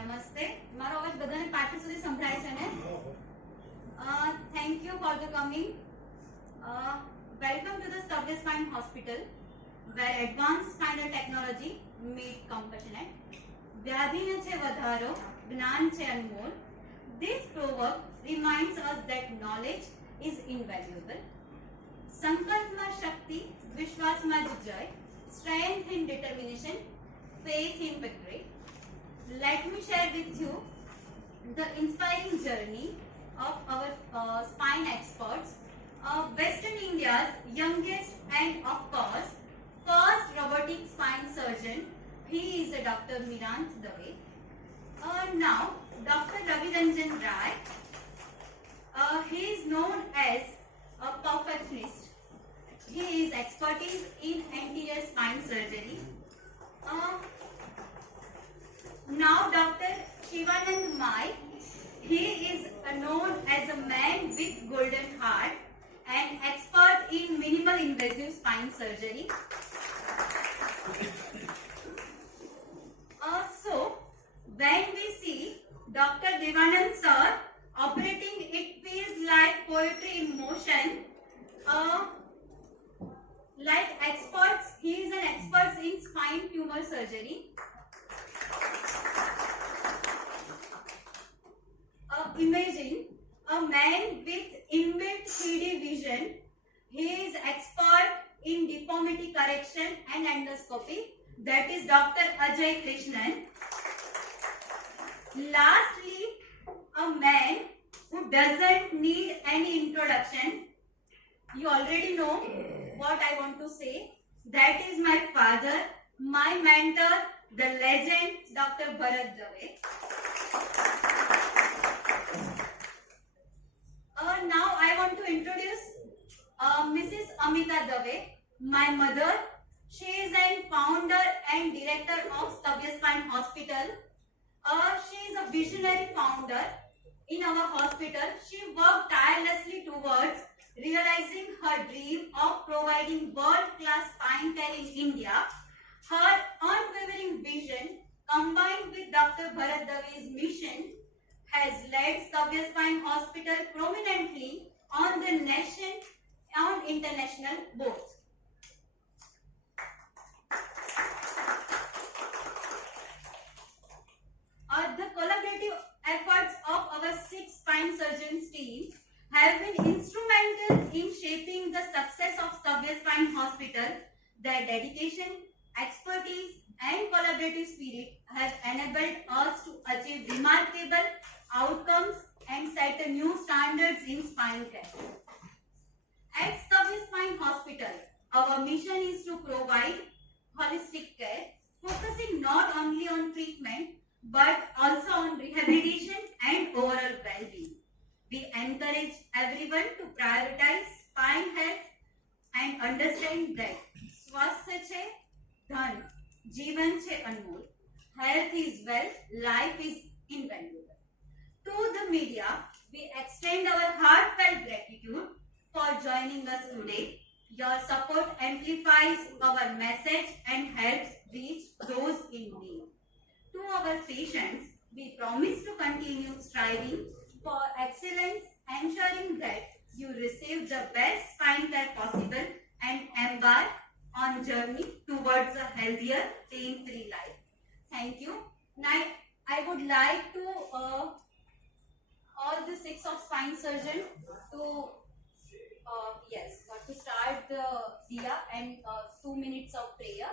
નમસ્તે. મારો અવાજ બધાને પાછળ સુધી સંભળાય છે ને? Thank you for the coming. Welcome to the Stubbs Spine Hospital, where advanced spinal technology meet compassionate. વ્યાધિને છે વધારો, જ્ઞાન છે અનમોલ. This proverb reminds us that knowledge is invaluable. સંકલ્પમાં શક્તિ, વિશ્વાસમાં જય, strength in determination, faith in victory. Let me share with you the inspiring journey of our spine experts, Western India's youngest and of course first robotic spine surgeon. He is a Dr. Mirant Dave. Now Dr. Ravi Ranjan Rai. He is known as a perfectionist. He is expertise in anterior spine surgery. Now Dr. Shivanand Mai. He is known as a man with golden heart and expert in minimal invasive spine surgery. So when we see Dr. Devanand sir operating, it feels like poetry in motion. Like experts, he is an expert in spine tumor surgery. Imagine a man with inbuilt 3D vision. He is expert in deformity correction and endoscopy. That is Dr. Ajay Krishnan. Lastly, a man who doesn't need any introduction. You already know what I want to say. That is my father, my mentor, the legend, Dr. Bharat Dave. Now I want to introduce Mrs. Amita Dave, my mother. She is a founder and director of Stubbs Spine Hospital. She is a visionary founder in our hospital. She worked tirelessly towards realizing her dream of providing world-class spine care in India. Her unwavering vision, combined with Dr. Bharat Dave's mission, has led Stubbs Spine Hospital prominently on the nation and international boards. The collaborative efforts of our 6 spine surgeons team have been instrumental in shaping the success of Stubbs Spine Hospital. Their dedication, expertise and collaborative spirit have enabled us to achieve remarkable outcomes and set a new standards in spine care. At Stubbs Spine Hospital, our mission is to provide holistic care, focusing not only on treatment but also on rehabilitation and overall well-being. We encourage everyone to prioritize spine health and understand that સ્વાસ્થ્ય છે ધન, જીવન છે અનમોલ. Health is wealth, life is invaluable. To the media, we extend our heartfelt gratitude for joining us today. Your support amplifies our message and helps reach those in need. To our patients, we promise to continue striving for excellence, ensuring that you receive the best spine care possible and embark on journey towards a healthier, pain-free life. Thank you. Now, I would like to all the 6 of spine surgeon to to start the diya and 2 minutes of prayer.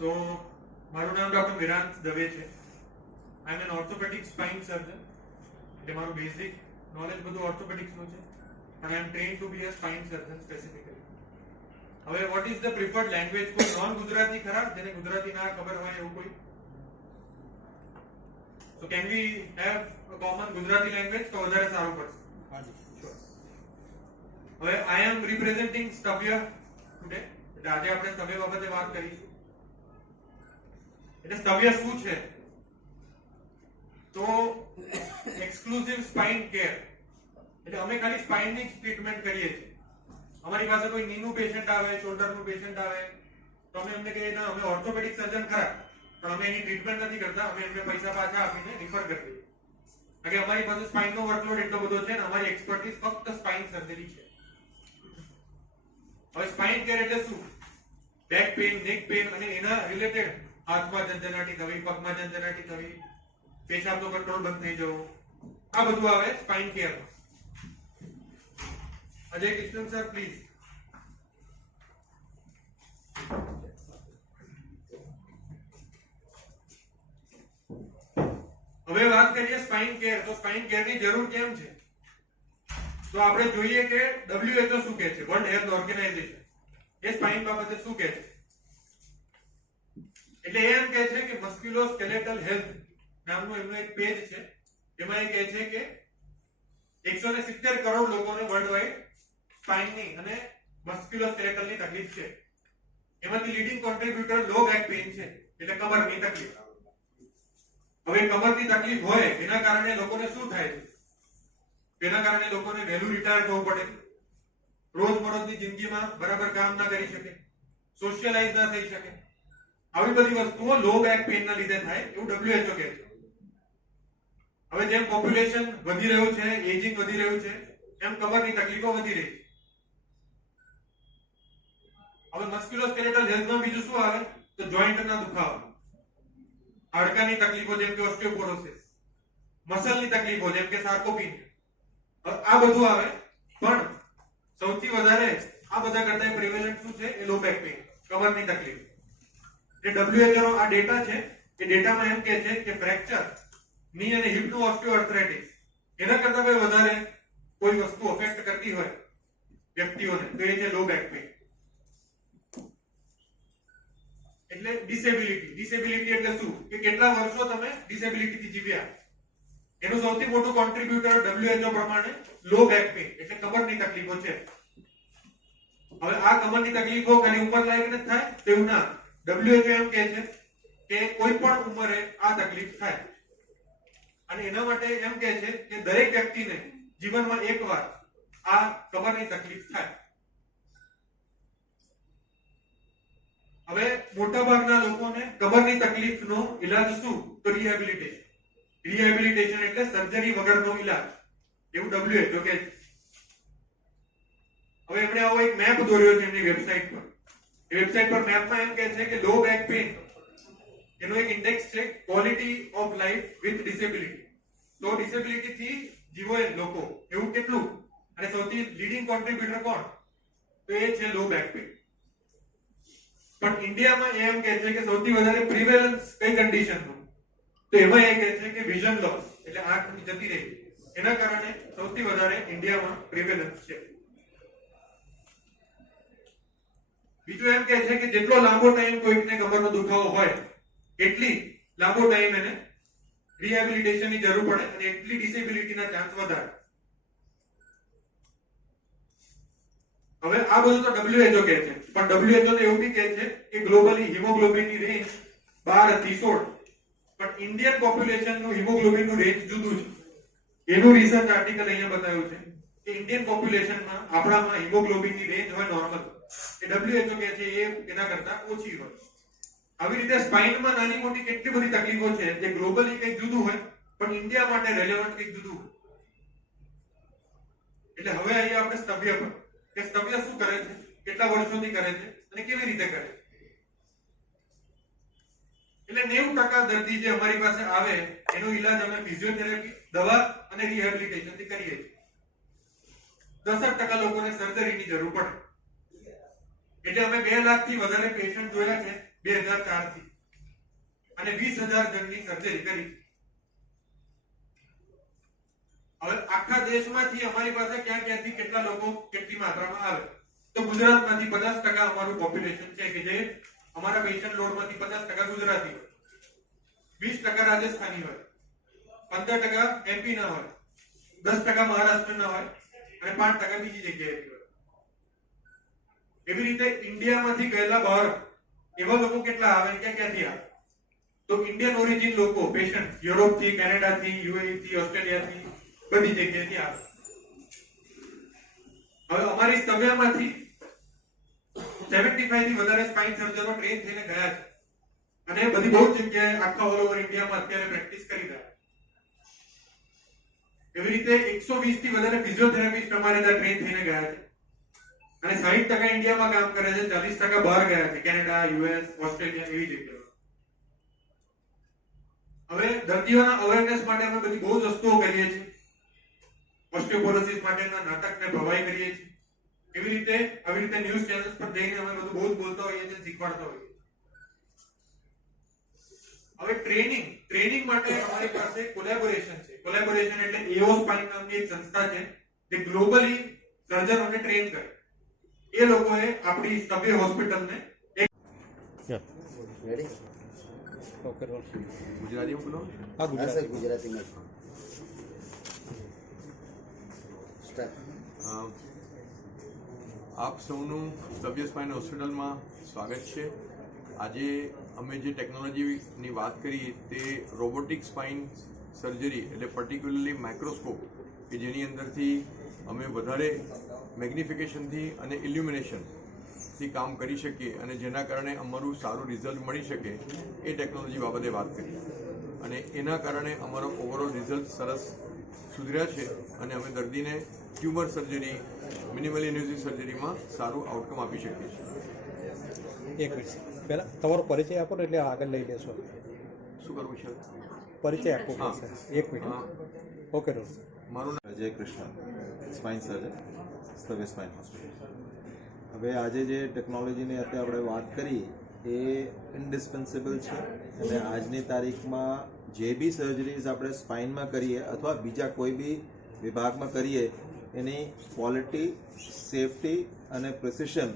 So મારું નામ doctor Virant Dave છે. I am an orthopaedic spine surgeon. એટલે મારું basic knowledge બધું orthopaedics નું છે, પણ I am trained to be a spine surgeon specifically. હવે what is the preferred language? કોઈ નોન ગુજરાતી ખરા જેને ગુજરાતી ના ખબર હોય એવું કોઈ? So can we have a common Gujarati language તો વધારે સારું પડશે. Sure. હવે I am representing Stavya today. એટલે આજે આપણે સ્તવ્ય બાબતે વાત કરીશું. એટલે સ્તવ્ય શું છે? તો એક્સક્લુઝિવ સ્પાઇન કેર. એટલે અમે ખાલી સ્પાઇન ની ટ્રીટમેન્ટ કરીએ છીએ. અમારી પાસે કોઈ નીનું પેશન્ટ આવે, શોલ્ડર નું પેશન્ટ આવે તો અમે એમને કહીએ ના અમે ઓર્થોપેડિક સર્જન ખરા, પણ અમે એની ટ્રીટમેન્ટ નથી કરતા, અમે એમને પૈસા પાછા આપીને રિફર કરી દઈએ. કારણ કે અમારી પાસે સ્પાઇન નો વર્કલોડ એટલો બધો છે ને અમારી એક્સપર્ટીઝ ફક્ત સ્પાઇન સર્જરી છે. હવે સ્પાઇન કેર એટલે શું? બેક પેઇન, નેક પેઇન અને એના રિલેટેડ હાથમાં ઝંઝનાટી થવી, પગમાં ઝંઝનાટી થવી, પેશાબનો કંટ્રોલ બંધ થઈ જવો, આ બધું આવે spine care. Ajay Krishna sir please. હવે વાત કરીએ સ્પાઇન કેર. તો સ્પાઇન કેર ની જરૂર કેમ છે? તો આપણે જોઈએ કે WHO શું કહે છે, વર્લ્ડ હેલ્થ ઓર્ગેનાઇઝેશન, એ સ્પાઇન બાબતે શું કહે છે. એટલે એમ કહે છે કે મસ્ક્યુલોસ્કેલેટલ હેલ્થ નામનું એમનું એક પેજ છે. એમાં એ કહે છે કે 170 કરોડ લોકોને વર્લ્ડ વાઇડ સ્પાઇનની અને મસ્ક્યુલોસ્કેલેટલની તકલીફ છે. એમાંથી લીડિંગ કોન્ટ્રીબ્યુટર લો બેક પેઇન છે, એટલે કમરની તકલીફ. હવે કમરની તકલીફ હોય એના કારણે લોકોને શું થાય છે? તેના કારણે લોકોને વહેલું રિટાયર થવું પડે, રોજબરોજની જિંદગીમાં બરાબર કામ ના કરી શકે, સોશિયલાઇઝ ના થઈ શકે. આવી બધી વસ્તુઓ લો બેક પેઇન ના લીધે થાય એવું WHO કહે છે. હવે જેમ પોપ્યુલેશન વધી રહ્યું છે, એજિંગ વધી રહ્યું છે, એમ કમરની તકલીફો વધી રહી છે. હવે મસ્ક્યુલોસ્કેલેટલ હેલ્થમાં બીજું શું આવે? તો જોઈન્ટના દુખાવા, હાડકાની તકલીફો જેમ કે ઓસ્ટિયોપોરોસિસ, મસલની તકલીફો જેમ કે સાર્કોપીનિયા, આ બધું આવે. પણ સૌથી વધારે આ બધા કરતા પ્રિવેલન્ટ શું છે? એ લો બેક પેઇન, કમરની તકલીફ. જે WHO નો આ ડેટા છે, એ ડેટામાં એમ કહે છે કે ફ્રેક્ચર, ની અને હિપનું ઓસ્ટિયોઆર્થરાઇટિસ એના કરતા કોઈ વધારે કોઈ વસ્તુ અફેક્ટ કરતી હોય વ્યક્તિઓને તો એ છે લો બેક પેઇન. એટલે ડિસેબિલિટી. ડિસેબિલિટી એટલે શું? કે કેટલા વર્ષો તમે ડિસેબિલિટી થી જીવ્યા. એનું સૌથી મોટું કોન્ટ્રીબ્યુટર WHO પ્રમાણે લો બેક પેઇન એટલે કમરની તકલીફો છે. હવે આ કમરની તકલીફો ખાલી ઉંમર લાયક જ થાય તેવું ના. WHO એમ કહે છે કે કોઈ પણ ઉંમરે આ તકલીફ થાય અને એના માટે એમ કહે છે કે દરેક વ્યક્તિને જીવનમાં એકવાર આ કમરની તકલીફ થાય. હવે મોટાભાગના લોકોને કમરની તકલીફનો ઈલાજ શું? તો રિહેબિલિટેશન. રિહેબિલિટેશન એટલે સર્જરી વગરનો ઈલાજ એવું WHO કહે છે. હવે એમણે આવો એક મેપ દોર્યો છે એમની વેબસાઇટ પર. એ વેબસાઇટ પર મેપમાં એમ કહે છે કે લો બેક પેઇન એનો એક ઇન્ડેક્સ છે quality of life with disability. તો ડિસેબિલિટી થી જીવો એ લોકો એવું કેટલું, અને સૌથી લીડિંગ કોન્ટ્રીબ્યુટર કોણ? તો એ છે લો બેક પેઇન. પણ ઇન્ડિયામાં એમ કહે છે કે સૌથી વધારે પ્રિવેલન્સ કઈ કન્ડિશનનું? તો એમાં એ કહે છે કે વિઝન લોસ એટલે આંખ જતી રહી, એના કારણે સૌથી વધારે ઇન્ડિયામાં પ્રિવેલન્સ છે. બીજું એમ કહે છે કે જેટલો લાંબો ટાઈમ કોઈકને કમરનો દુખાવો હોય એટલી લાંબો ટાઈમ એને રિહેબિલિટેશનની જરૂર પડે અને એટલી ડિસેબિલિટીના ચાન્સ વધારે. હવે આ બધું તો WHO કહે છે, પણ WHO તો એવું બી કહે છે કે ગ્લોબલી હિમોગ્લોબિનની રેન્જ 12 થી 16, પણ ઇન્ડિયન પોપ્યુલેશનનું હિમોગ્લોબિનનું રેન્જ જુદું છે. એનું રિસર્ચ આર્ટિકલ અહીંયા બતાવ્યું છે કે ઇન્ડિયન પોપ્યુલેશનમાં આપણામાં હિમોગ્લોબિનની રેન્જ હોય નોર્મલ, એ WHO કહે છે એ એના કરતા ઓછી હોય. આવી રીતે સ્પાઇનમાં નાની મોટી કેટલી બધી તકલીફો છે જે ગ્લોબલી કંઈક જુદું હોય પણ ઇન્ડિયા માટે રેલેવન્ટ કંઈક જુદું હોય. એટલે હવે અહીંયા આપણે સ્તવ્ય પર કે સ્તવ્ય શું કરે છે, કેટલા વર્ષોથી કરે છે અને કેવી રીતે કરે છે. એટલે 90% દર્દી જે અમારી પાસે આવે એનો ઈલાજ અમે ફિઝિયોથેરાપી, દવા અને રિહેબિલિટેશન થી કરીએ છીએ. 10% લોકોને સર્જરીની જરૂર પડે. એટલે અમે 2 લાખ થી વધારે પેશન્ટ જોયા છે 2004 થી. અને 20,000 જણની સર્જરી કરી. હવે આખા દેશમાંથી અમારી પાસે ક્યાંથી કેટલા લોકો કેટલી માત્રામાં આવે, તો ગુજરાતમાંથી 50% અમારું પોપ્યુલેશન છે કે જે અમારા પેશન્ટ લોડમાંથી 50% ગુજરાતી હોય, 20% રાજસ્થાની હોય, 15% એમપી ના હોય, 10% મહારાષ્ટ્ર ના હોય અને 5% બીજી જગ્યાએથી હોય. એવી રીતે ઇન્ડિયામાંથી ગયેલા બહાર એવા લોકો કેટલા આવે કે ક્યાંથી આવે, તો ઇન્ડિયન ઓરિજિન લોકો પેશન્ટ યુરોપથી, કેનેડાથી, યુએઈ થી, ઓસ્ટ્રેલિયાથી બધી જગ્યાએથી આવે. હવે અમારી સ્તવ્યામાંથી 75 થી વધારે સ્પાઇન સર્જનો ટ્રેન થઈને ગયા છે અને બધી બહુ જગ્યાએ આખા ઓલ ઓવર ઇન્ડિયામાં અત્યારે પ્રેક્ટિસ કરી રહ્યા છે. એવી રીતે 120 થી વધારે ફિઝિયોથેરાપિસ્ટ અમારે ત્યાં ટ્રેન થઈને ગયા છે અને 60% ઇન્ડિયામાં કામ કરે છે, 40% બહાર ગયા છે, કેનેડા, યુએસ, ઓસ્ટ્રેલિયા એવી જગ્યાએ. હવે દર્દીઓના અવેરનેસ માટે અમે બધી બહુ જ વસ્તુઓ કરીએ છીએ. ઓસ્ટિયોપોરોસિસ માટેના નાટકને ભવાઈ કરીએ છીએ. એવી રીતે આવી રીતે ન્યૂઝ ચેનલ્સ પર જઈને અમે બધું બહુ જ બોલતા હોઈએ છીએ, શીખવાડતા હોઈએ છીએ. હવે ટ્રેનિંગ માટે અમારી પાસે કોલેબોરેશન છે. કોલેબોરેશન એટલે એઓ સ્પાઇન નામની એક સંસ્થા છે જે ગ્લોબલી સર્જનોને ટ્રેન કરે. એ લોકોએ આપણી સ્તવ્ય હોસ્પિટલને રેડી ઓકે રોલ ગુજરાતીમાં બોલો. હા હા સર ગુજરાતીમાં સ્ટાર્ટ. આપ સૌનું સ્તવ્ય સ્પાઇન હોસ્પિટલમાં સ્વાગત છે. આજે અમે જે ટેકનોલોજીની વાત કરી તે રોબોટિક સ્પાઇન સર્જરી એટલે પર્ટિક્યુલરલી માઇક્રોસ્કોપ કે જેની અંદરથી અમે વધારે મેગ્નિફિકેશનથી અને ઇલ્યુમિનેશનથી કામ કરી શકીએ અને જેના કારણે અમારું સારું રિઝલ્ટ મળી શકે એ ટેકનોલોજી બાબતે વાત કરી અને એના કારણે અમારો ઓવરઓલ રિઝલ્ટ સરસ સુધર્યા છે અને અમે દર્દીને ટ્યુમર સર્જરી, મિનિમલ ઇન્વેઝિવ સર્જરીમાં સારું આઉટકમ આપી શકીએ છીએ. એક મિનિટ પહેલાં તમારો પરિચય આપો ને એટલે આગળ લઈ લેશો. શું કરવું છે? પરિચય આપો હા. સર એક મિનિટ ઓકે રોલ મારું Ajay Krishna, spine surgeon, Stavya spine hospital. હવે આજે જે ટેકનોલોજીની અત્યારે આપણે વાત કરી એ ઇન્ડિસ્પેન્સેબલ છે અને આજની તારીખમાં જે બી સર્જરીઝ આપણે સ્પાઇનમાં કરીએ અથવા બીજા કોઈ બી વિભાગમાં કરીએ એની ક્વોલિટી, સેફટી અને પ્રિસિશન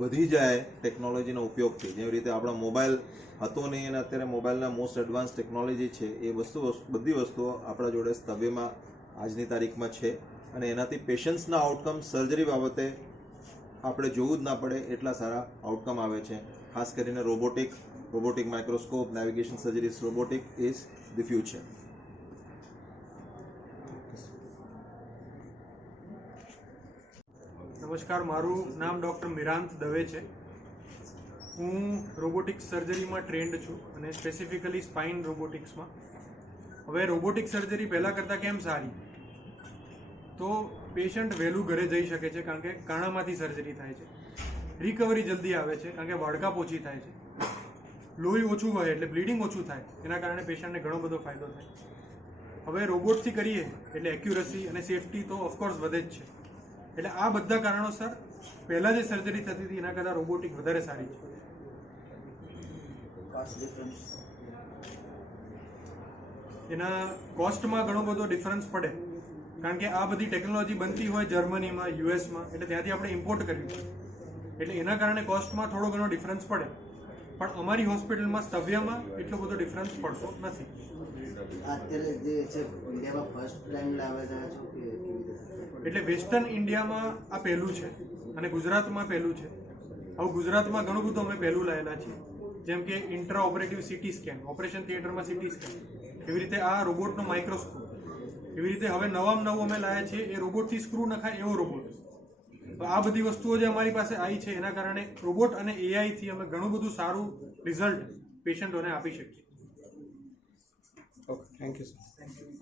વધી જાય ટેકનોલોજીનો ઉપયોગથી. જેવી રીતે આપણા મોબાઈલ હતો નહીં અને અત્યારે મોબાઈલના મોસ્ટ એડવાન્સ ટેકનોલોજી છે એ બધી વસ્તુઓ આપણા જોડે સ્તવ્યમાં આજની તારીખમાં છે અને એનાથી પેશન્ટ્સના આઉટકમ સર્જરી બાબતે આપણે જોવું જ ના પડે એટલા સારા આઉટકમ આવે છે. ખાસ કરીને robotic microscope, navigation surgeries, robotic is the future. નમસ્કાર, મારું નામ ડૉક્ટર મિરાંત દવે છે. હું રોબોટિક્સ સર્જરીમાં ટ્રેન્ડ છું અને સ્પેસિફિકલી સ્પાઇન રોબોટિક્સમાં. હવે રોબોટિક સર્જરી પહેલાં કરતાં કેમ સારી? તો પેશન્ટ વહેલું ઘરે જઈ શકે છે કારણ કે કાણામાંથી સર્જરી થાય છે, રિકવરી જલ્દી આવે છે કારણ કે વાડકાપ ઓછી થાય છે, લોહી ઓછું હોય એટલે બ્લીડિંગ ઓછું થાય, એના કારણે પેશન્ટને ઘણો બધો ફાયદો થાય. હવે રોબોટથી કરીએ એટલે એક્યુરસી અને સેફટી તો ઓફકોર્સ વધે જ છે. એટલે આ બધા કારણોસર પહેલાં જે સર્જરી થતી હતી એના કરતાં રોબોટિક વધારે સારી છે. એના કોસ્ટમાં ઘણો બધો ડિફરન્સ પડે કારણ કે આ બધી ટેકનોલોજી બનતી હોય જર્મનીમાં, યુએસમાં, એટલે ત્યાંથી આપણે ઇમ્પોર્ટ કર્યું છે એટલે એના કારણે કોસ્ટમાં થોડો ઘણો ડિફરન્સ પડે. પણ અમારી હોસ્પિટલમાં સ્તવ્યમાં એટલો બધો ડિફરન્સ પડતો નથી. અત્યારે જે છે ઇન્ડિયામાં ફર્સ્ટ ટાઈમ લાવેલા છો કે કેવી રીતે? એટલે વેસ્ટર્ન ઇન્ડિયામાં આ પહેલું છે અને ગુજરાતમાં પહેલું છે. આવું ગુજરાતમાં ઘણું બધું અમે પહેલું લાવેલા છીએ, જેમ કે intra operative CT scan, operation થિયેટરમાં સીટી સ્કેન, એવી રીતે આ રોબોટનો માઇક્રોસ્કોપ, એવી રીતે હવે નવામાં નવું અમે લાવ્યા છીએ એ રોબોટથી સ્ક્રૂ નખાય એવો રોબોટ. તો આ બધી વસ્તુઓ જે અમારી પાસે આવી છે એના કારણે રોબોટ અને એઆઈથી અમે ઘણું બધું સારું રિઝલ્ટ પેશન્ટોને આપી શકીએ. Okay thank you sir.